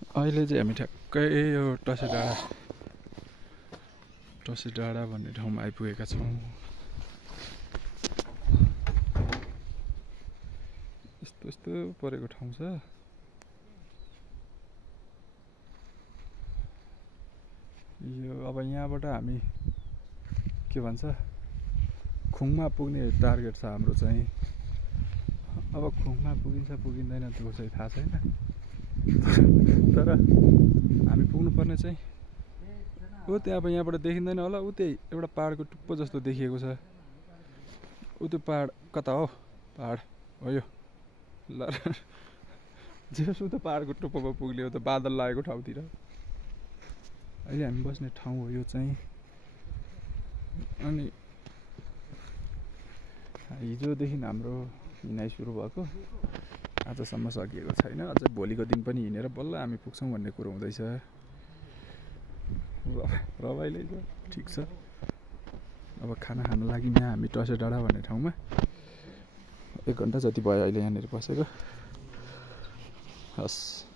अहिले चाहिँ हामी ठ्याक्कै यो टसे डाँडा भन्ने ठाउँमा आइपुगेका छौँ। यस्तो यस्तो परेको ठाउँ छ। यो अब यहाँबाट हामी के भन्छ खुङमा पुग्ने टार्गेट छ हाम्रो चाहिँ। अब खुङमा पुगिन्छ पुगिँदैन त्यो चाहिँ थाहा छैन, तर हामी पुग्नुपर्ने चाहिँ ऊ त्यहाँ अब यहाँबाट देखिँदैन होला, ऊ त्यही एउटा पहाडको टुप्पो जस्तो देखिएको छ। ऊ त्यो पहाड कता हो? पहाड हो यो ल जेसु त पहाडको टुप्पोमा पुग्ने हो त बादल लागेको ठाउँतिर। अहिले हामी बस्ने ठाउँ हो यो चाहिँ। अनि हिजोदेखि हाम्रो हिँडाइ सुरु भएको, आजसम्म सकिएको छैन। अझै भोलिको दिन पनि हिँडेर बल्ल हामी पुग्छौँ भन्ने कुरो हुँदैछ। रमाइलो छ, ठिक छ। अब खाना खान लाग्यौँ यहाँ हामी टसे डाँडा भन्ने ठाउँमा। 1 घन्टा जति भयो अहिले यहाँनिर बसेको। हस्।